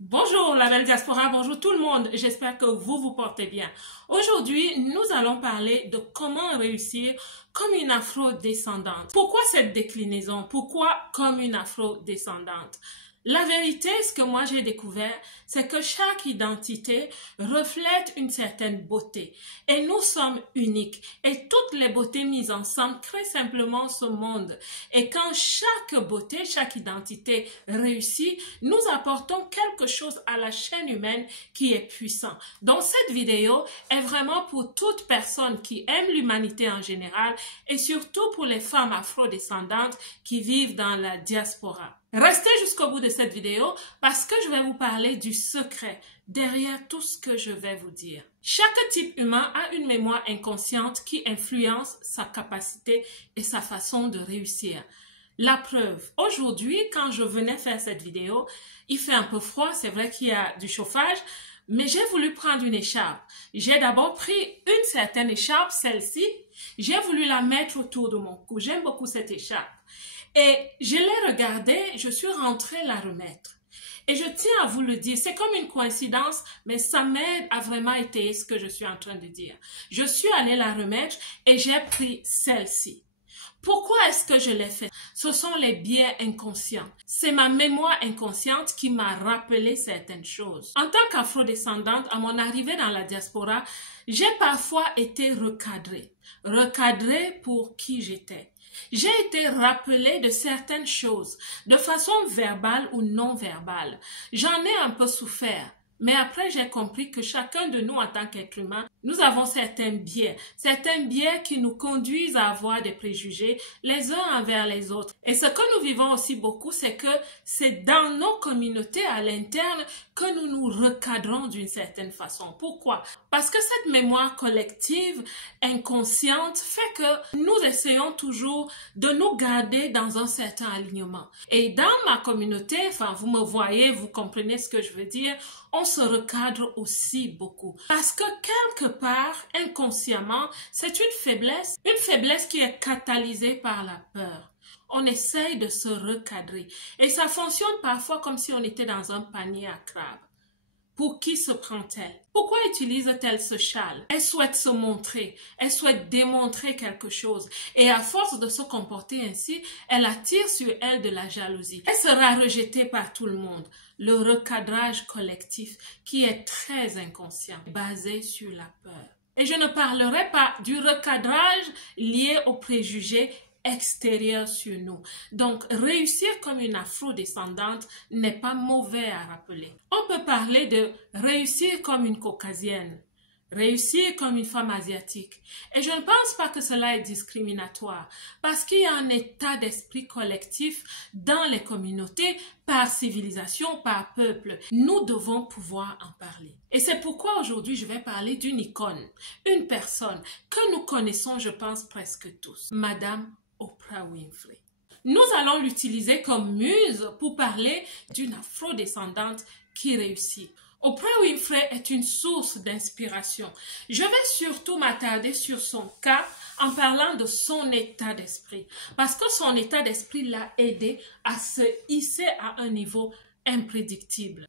Bonjour la belle diaspora, bonjour tout le monde, j'espère que vous vous portez bien. Aujourd'hui, nous allons parler de comment réussir comme une afro-descendante. Pourquoi cette déclinaison? Pourquoi comme une afro-descendante? La vérité, ce que moi j'ai découvert, c'est que chaque identité reflète une certaine beauté. Et nous sommes uniques. Et toutes les beautés mises ensemble créent simplement ce monde. Et quand chaque beauté, chaque identité réussit, nous apportons quelque chose à la chaîne humaine qui est puissant. Donc cette vidéo est vraiment pour toute personne qui aime l'humanité en général et surtout pour les femmes afrodescendantes qui vivent dans la diaspora. Restez jusqu'au bout de cette vidéo parce que je vais vous parler du secret derrière tout ce que je vais vous dire. Chaque type humain a une mémoire inconsciente qui influence sa capacité et sa façon de réussir. La preuve, aujourd'hui, quand je venais faire cette vidéo, il fait un peu froid, c'est vrai qu'il y a du chauffage, mais j'ai voulu prendre une écharpe. J'ai d'abord pris une certaine écharpe, celle-ci, j'ai voulu la mettre autour de mon cou. J'aime beaucoup cette écharpe. Et je l'ai regardée, je suis rentrée la remettre. Et je tiens à vous le dire, c'est comme une coïncidence, mais ça m'aide à vraiment étayer ce que je suis en train de dire. Je suis allée la remettre et j'ai pris celle-ci. Pourquoi est-ce que je l'ai fait? Ce sont les biais inconscients. C'est ma mémoire inconsciente qui m'a rappelé certaines choses. En tant qu'afrodescendante, à mon arrivée dans la diaspora, j'ai parfois été recadrée. Recadrée pour qui j'étais. J'ai été rappelée de certaines choses, de façon verbale ou non verbale. J'en ai un peu souffert. Mais après, j'ai compris que chacun de nous, en tant qu'être humain, nous avons certains biais qui nous conduisent à avoir des préjugés les uns envers les autres. Et ce que nous vivons aussi beaucoup, c'est que c'est dans nos communautés à l'interne que nous nous recadrons d'une certaine façon. Pourquoi? Parce que cette mémoire collective, inconsciente, fait que nous essayons toujours de nous garder dans un certain alignement. Et dans ma communauté, enfin, vous me voyez, vous comprenez ce que je veux dire, on se recadre aussi beaucoup. Parce que quelque part, inconsciemment, c'est une faiblesse qui est catalysée par la peur. On essaye de se recadrer. Et ça fonctionne parfois comme si on était dans un panier à crabes. Pour qui se prend-elle? Pourquoi utilise-t-elle ce châle? Elle souhaite se montrer, elle souhaite démontrer quelque chose. Et à force de se comporter ainsi, elle attire sur elle de la jalousie. Elle sera rejetée par tout le monde. Le recadrage collectif qui est très inconscient, basé sur la peur. Et je ne parlerai pas du recadrage lié aux préjugés extérieur sur nous. Donc, réussir comme une afro-descendante n'est pas mauvais à rappeler. On peut parler de réussir comme une caucasienne, réussir comme une femme asiatique. Et je ne pense pas que cela est discriminatoire, parce qu'il y a un état d'esprit collectif dans les communautés, par civilisation, par peuple. Nous devons pouvoir en parler. Et c'est pourquoi aujourd'hui je vais parler d'une icône, une personne que nous connaissons, je pense, presque tous, Madame Oprah Winfrey. Nous allons l'utiliser comme muse pour parler d'une afro-descendante qui réussit. Oprah Winfrey est une source d'inspiration. Je vais surtout m'attarder sur son cas en parlant de son état d'esprit. Parce que son état d'esprit l'a aidé à se hisser à un niveau imprédictible.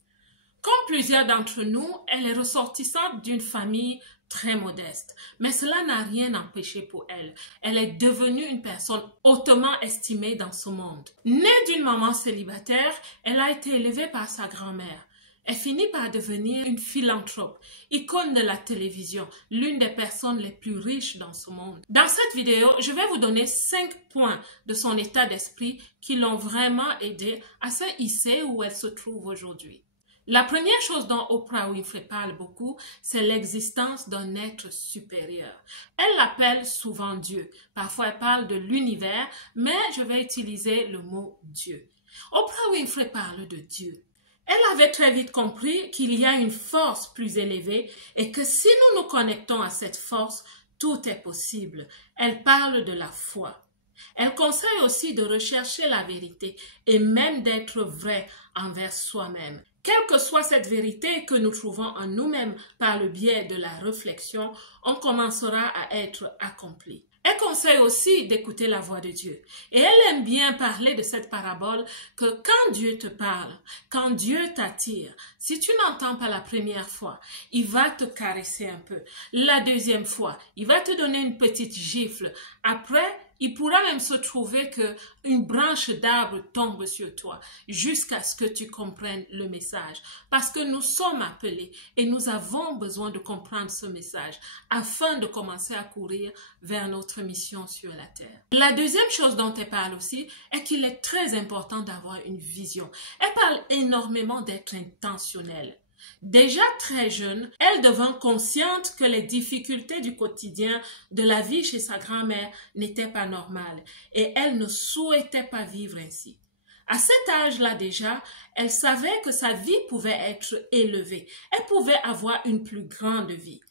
Comme plusieurs d'entre nous, elle est ressortissante d'une famille très modeste. Mais cela n'a rien empêché pour elle. Elle est devenue une personne hautement estimée dans ce monde. Née d'une maman célibataire, elle a été élevée par sa grand-mère. Elle finit par devenir une philanthrope, icône de la télévision, l'une des personnes les plus riches dans ce monde. Dans cette vidéo, je vais vous donner 5 points de son état d'esprit qui l'ont vraiment aidé à se hisser où elle se trouve aujourd'hui. La première chose dont Oprah Winfrey parle beaucoup, c'est l'existence d'un être supérieur. Elle l'appelle souvent Dieu. Parfois, elle parle de l'univers, mais je vais utiliser le mot Dieu. Oprah Winfrey parle de Dieu. Elle avait très vite compris qu'il y a une force plus élevée et que si nous nous connectons à cette force, tout est possible. Elle parle de la foi. Elle conseille aussi de rechercher la vérité et même d'être vrai envers soi-même. Quelle que soit cette vérité que nous trouvons en nous-mêmes par le biais de la réflexion, on commencera à être accompli. Elle conseille aussi d'écouter la voix de Dieu. Et elle aime bien parler de cette parabole que quand Dieu te parle, quand Dieu t'attire, si tu n'entends pas la première fois, il va te caresser un peu. La deuxième fois, il va te donner une petite gifle. Après, il pourra même se trouver qu'une branche d'arbre tombe sur toi jusqu'à ce que tu comprennes le message. Parce que nous sommes appelés et nous avons besoin de comprendre ce message afin de commencer à courir vers notre mission sur la terre. La deuxième chose dont elle parle aussi est qu'il est très important d'avoir une vision. Elle parle énormément d'être intentionnelle. Déjà très jeune, elle devint consciente que les difficultés du quotidien de la vie chez sa grand-mère n'étaient pas normales et elle ne souhaitait pas vivre ainsi. À cet âge-là déjà, elle savait que sa vie pouvait être élevée. Elle pouvait avoir une plus grande vie.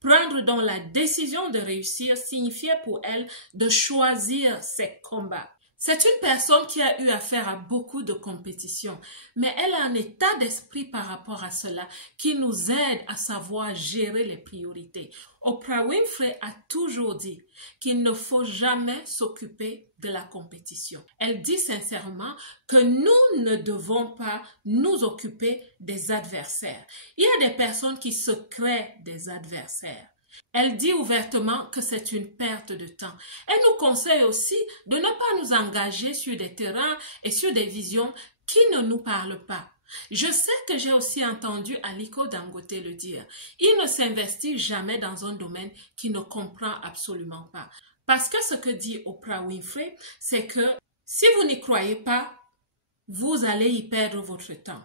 Prendre donc la décision de réussir signifiait pour elle de choisir ses combats. C'est une personne qui a eu affaire à beaucoup de compétitions, mais elle a un état d'esprit par rapport à cela qui nous aide à savoir gérer les priorités. Oprah Winfrey a toujours dit qu'il ne faut jamais s'occuper de la compétition. Elle dit sincèrement que nous ne devons pas nous occuper des adversaires. Il y a des personnes qui se créent des adversaires. Elle dit ouvertement que c'est une perte de temps. Elle nous conseille aussi de ne pas nous engager sur des terrains et sur des visions qui ne nous parlent pas. Je sais que j'ai aussi entendu Aliko Dangote le dire. Il ne s'investit jamais dans un domaine qu'il ne comprend absolument pas. Parce que ce que dit Oprah Winfrey, c'est que si vous n'y croyez pas, vous allez y perdre votre temps.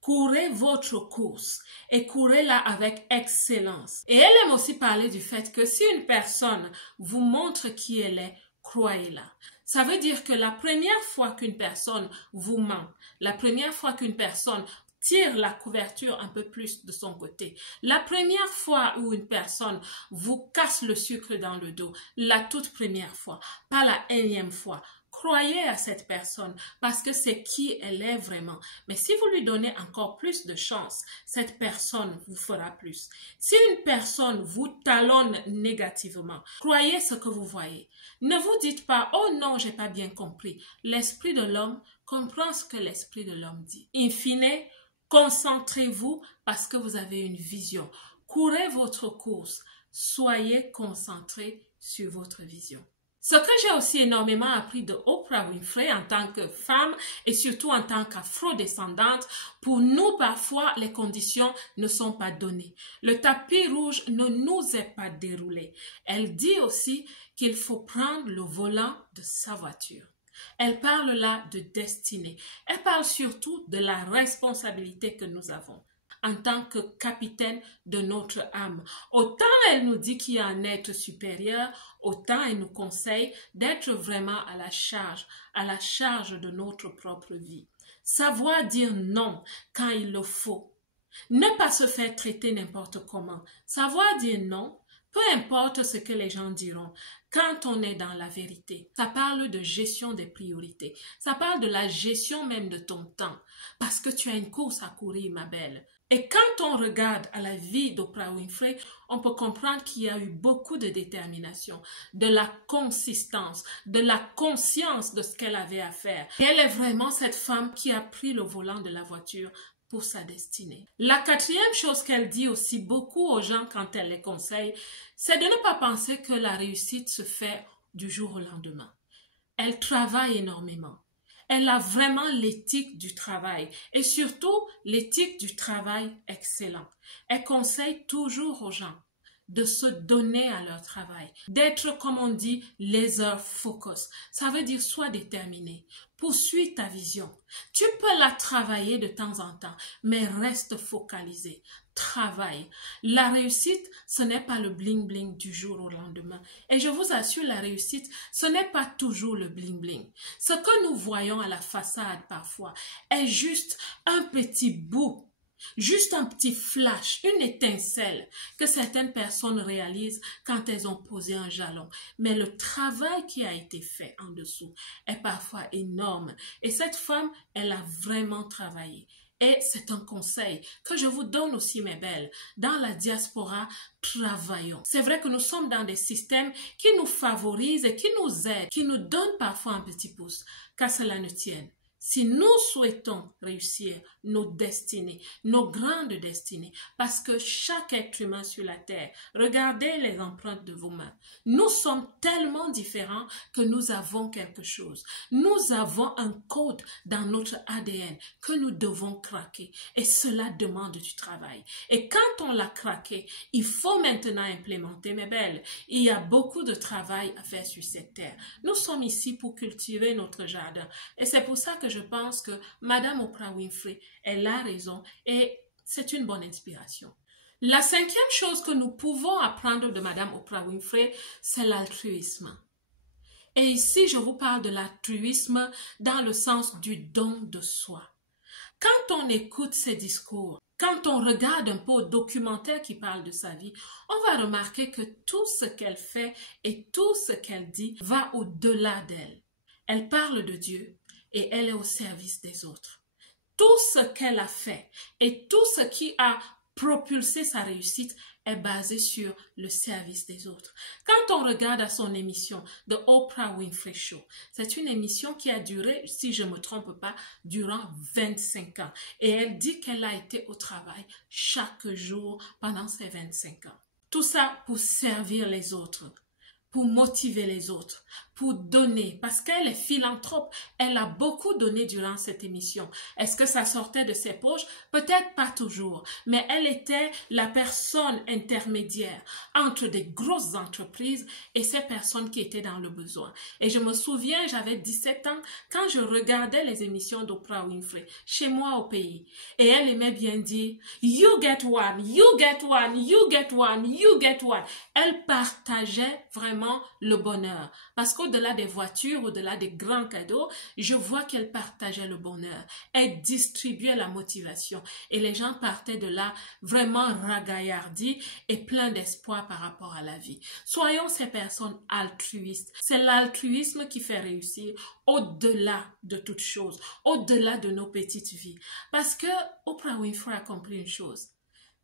Courez votre course et courez-la avec excellence. Et elle aime aussi parler du fait que si une personne vous montre qui elle est, croyez-la. Ça veut dire que la première fois qu'une personne vous ment, la première fois qu'une personne tire la couverture un peu plus de son côté, la première fois où une personne vous casse le sucre dans le dos, la toute première fois, pas la énième fois, croyez à cette personne parce que c'est qui elle est vraiment. Mais si vous lui donnez encore plus de chance, cette personne vous fera plus. Si une personne vous talonne négativement, croyez ce que vous voyez. Ne vous dites pas « Oh non, j'ai pas bien compris ». L'esprit de l'homme comprend ce que l'esprit de l'homme dit. In fine, concentrez-vous parce que vous avez une vision. Courez votre course. Soyez concentrés sur votre vision. Ce que j'ai aussi énormément appris de Oprah Winfrey en tant que femme et surtout en tant qu'afro-descendante, pour nous parfois les conditions ne sont pas données. Le tapis rouge ne nous est pas déroulé. Elle dit aussi qu'il faut prendre le volant de sa voiture. Elle parle là de destinée. Elle parle surtout de la responsabilité que nous avons en tant que capitaine de notre âme. Autant elle nous dit qu'il y a un être supérieur, autant elle nous conseille d'être vraiment à la charge de notre propre vie. Savoir dire non quand il le faut. Ne pas se faire traiter n'importe comment. Savoir dire non, peu importe ce que les gens diront, quand on est dans la vérité. Ça parle de gestion des priorités. Ça parle de la gestion même de ton temps. Parce que tu as une course à courir, ma belle. Et quand on regarde à la vie d'Oprah Winfrey, on peut comprendre qu'il y a eu beaucoup de détermination, de la consistance, de la conscience de ce qu'elle avait à faire. Et elle est vraiment cette femme qui a pris le volant de la voiture pour sa destinée. La quatrième chose qu'elle dit aussi beaucoup aux gens quand elle les conseille, c'est de ne pas penser que la réussite se fait du jour au lendemain. Elle travaille énormément. Elle a vraiment l'éthique du travail et surtout l'éthique du travail excellent. Elle conseille toujours aux gens de se donner à leur travail, d'être, comme on dit, laser focus. Ça veut dire sois déterminé, poursuis ta vision. Tu peux la travailler de temps en temps, mais reste focalisé. Travaille. La réussite, ce n'est pas le bling-bling du jour au lendemain. Et je vous assure, la réussite, ce n'est pas toujours le bling-bling. Ce que nous voyons à la façade parfois est juste un petit bout. Juste un petit flash, une étincelle que certaines personnes réalisent quand elles ont posé un jalon. Mais le travail qui a été fait en dessous est parfois énorme. Et cette femme, elle a vraiment travaillé. Et c'est un conseil que je vous donne aussi, mes belles. Dans la diaspora, travaillons. C'est vrai que nous sommes dans des systèmes qui nous favorisent et qui nous aident, qui nous donnent parfois un petit pouce, qu'à cela ne tienne. Si nous souhaitons réussir nos destinées, nos grandes destinées, parce que chaque être humain sur la terre, regardez les empreintes de vos mains. Nous sommes tellement différents que nous avons quelque chose. Nous avons un code dans notre ADN que nous devons craquer et cela demande du travail. Et quand on l'a craqué, il faut maintenant implémenter, mes belles. Il y a beaucoup de travail à faire sur cette terre. Nous sommes ici pour cultiver notre jardin et c'est pour ça que je pense que Madame Oprah Winfrey, elle a raison et c'est une bonne inspiration. La cinquième chose que nous pouvons apprendre de Madame Oprah Winfrey, c'est l'altruisme. Et ici, je vous parle de l'altruisme dans le sens du don de soi. Quand on écoute ses discours, quand on regarde un peu au documentaire qui parle de sa vie, on va remarquer que tout ce qu'elle fait et tout ce qu'elle dit va au-delà d'elle. Elle parle de Dieu et elle est au service des autres. Tout ce qu'elle a fait et tout ce qui a propulsé sa réussite est basé sur le service des autres. Quand on regarde à son émission The Oprah Winfrey Show, c'est une émission qui a duré, si je ne me trompe pas, durant 25 ans. Et elle dit qu'elle a été au travail chaque jour pendant ces 25 ans. Tout ça pour servir les autres, pour motiver les autres, pour donner, parce qu'elle est philanthrope, elle a beaucoup donné durant cette émission. Est-ce que ça sortait de ses poches? Peut-être pas toujours, mais elle était la personne intermédiaire entre des grosses entreprises et ces personnes qui étaient dans le besoin. Et je me souviens, j'avais 17 ans quand je regardais les émissions d'Oprah Winfrey chez moi au pays. Et elle aimait bien dire « You get one, you get one, you get one, you get one ». Elle partageait vraiment le bonheur. Parce qu'au-delà des voitures, au-delà des grands cadeaux, je vois qu'elle partageait le bonheur. Elle distribuait la motivation. Et les gens partaient de là vraiment ragaillardis et pleins d'espoir par rapport à la vie. Soyons ces personnes altruistes. C'est l'altruisme qui fait réussir au-delà de toute chose, au-delà de nos petites vies. Parce que Oprah Winfrey a compris une chose.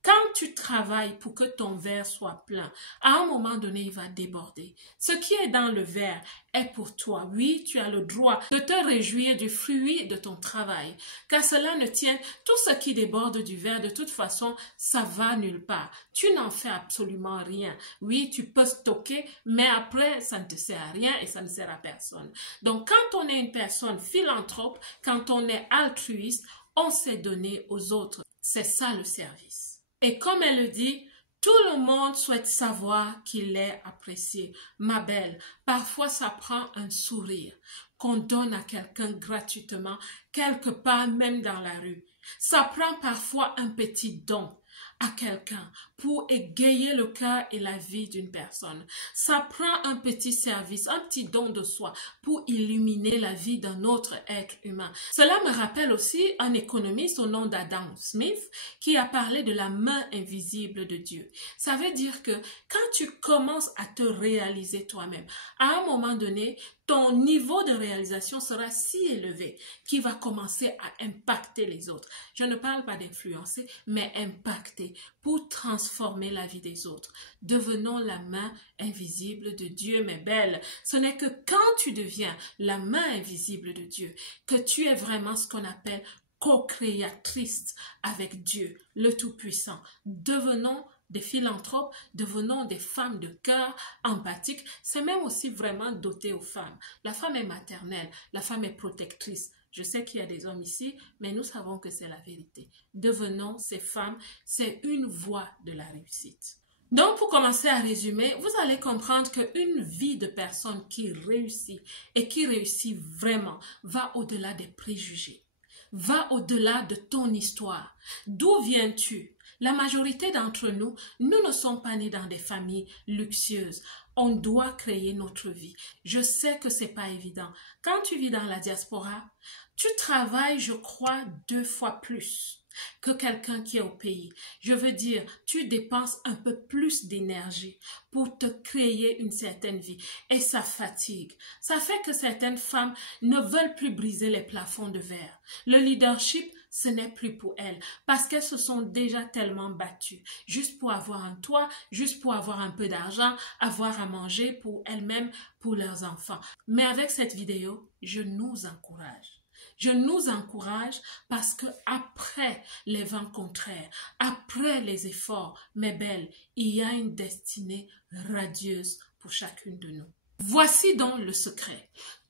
Quand tu travailles pour que ton verre soit plein, à un moment donné, il va déborder. Ce qui est dans le verre est pour toi. Oui, tu as le droit de te réjouir du fruit de ton travail. Qu'à cela ne tienne, tout ce qui déborde du verre, de toute façon, ça va nulle part. Tu n'en fais absolument rien. Oui, tu peux stocker, mais après, ça ne te sert à rien et ça ne sert à personne. Donc, quand on est une personne philanthrope, quand on est altruiste, on s'est donné aux autres. C'est ça le service. Et comme elle le dit, tout le monde souhaite savoir qu'il est apprécié. Ma belle, parfois ça prend un sourire qu'on donne à quelqu'un gratuitement, quelque part même dans la rue. Ça prend parfois un petit don à quelqu'un pour égayer le cœur et la vie d'une personne. Ça prend un petit service, un petit don de soi pour illuminer la vie d'un autre être humain. Cela me rappelle aussi un économiste au nom d'Adam Smith qui a parlé de la main invisible de Dieu. Ça veut dire que quand tu commences à te réaliser toi-même, à un moment donné, ton niveau de réalisation sera si élevé qu'il va commencer à impacter les autres. Je ne parle pas d'influencer, mais impacter pour transformer la vie des autres. Devenons la main invisible de Dieu, mes belles. Ce n'est que quand tu deviens la main invisible de Dieu que tu es vraiment ce qu'on appelle co-créatrice avec Dieu, le Tout-Puissant. Devenons des philanthropes, devenons des femmes de cœur empathiques. C'est même aussi vraiment doté aux femmes. La femme est maternelle, la femme est protectrice. Je sais qu'il y a des hommes ici, mais nous savons que c'est la vérité. Devenons ces femmes, c'est une voie de la réussite. Donc, pour commencer à résumer, vous allez comprendre qu'une vie de personne qui réussit et qui réussit vraiment va au-delà des préjugés, va au-delà de ton histoire. D'où viens-tu? La majorité d'entre nous, nous ne sommes pas nés dans des familles luxueuses. On doit créer notre vie. Je sais que c'est pas évident. Quand tu vis dans la diaspora, tu travailles, je crois, 2 fois plus. que quelqu'un qui est au pays. Je veux dire, tu dépenses un peu plus d'énergie pour te créer une certaine vie et ça fatigue. Ça fait que certaines femmes ne veulent plus briser les plafonds de verre. Le leadership, ce n'est plus pour elles parce qu'elles se sont déjà tellement battues juste pour avoir un toit, juste pour avoir un peu d'argent, avoir à manger pour elles-mêmes, pour leurs enfants. Mais avec cette vidéo, je nous encourage. Je nous encourage parce que après les vents contraires, après les efforts, mes belles, il y a une destinée radieuse pour chacune de nous. Voici donc le secret.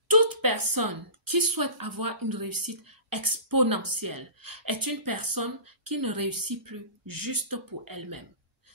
Toute personne qui souhaite avoir une réussite exponentielle est une personne qui ne réussit plus juste pour elle-même.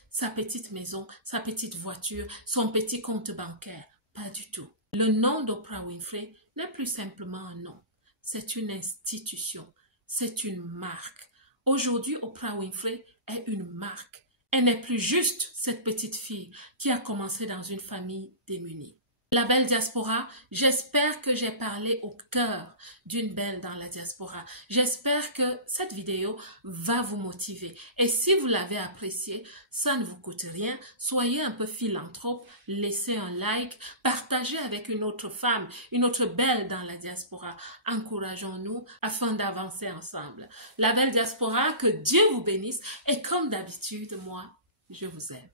Sa petite maison, sa petite voiture, son petit compte bancaire, pas du tout. Le nom d'Oprah Winfrey n'est plus simplement un nom. C'est une institution, c'est une marque. Aujourd'hui, Oprah Winfrey est une marque. Elle n'est plus juste cette petite fille qui a commencé dans une famille démunie. La belle diaspora, j'espère que j'ai parlé au cœur d'une belle dans la diaspora. J'espère que cette vidéo va vous motiver. Et si vous l'avez appréciée, ça ne vous coûte rien. Soyez un peu philanthrope, laissez un like, partagez avec une autre femme, une autre belle dans la diaspora. Encourageons-nous afin d'avancer ensemble. La belle diaspora, que Dieu vous bénisse et comme d'habitude, moi, je vous aime.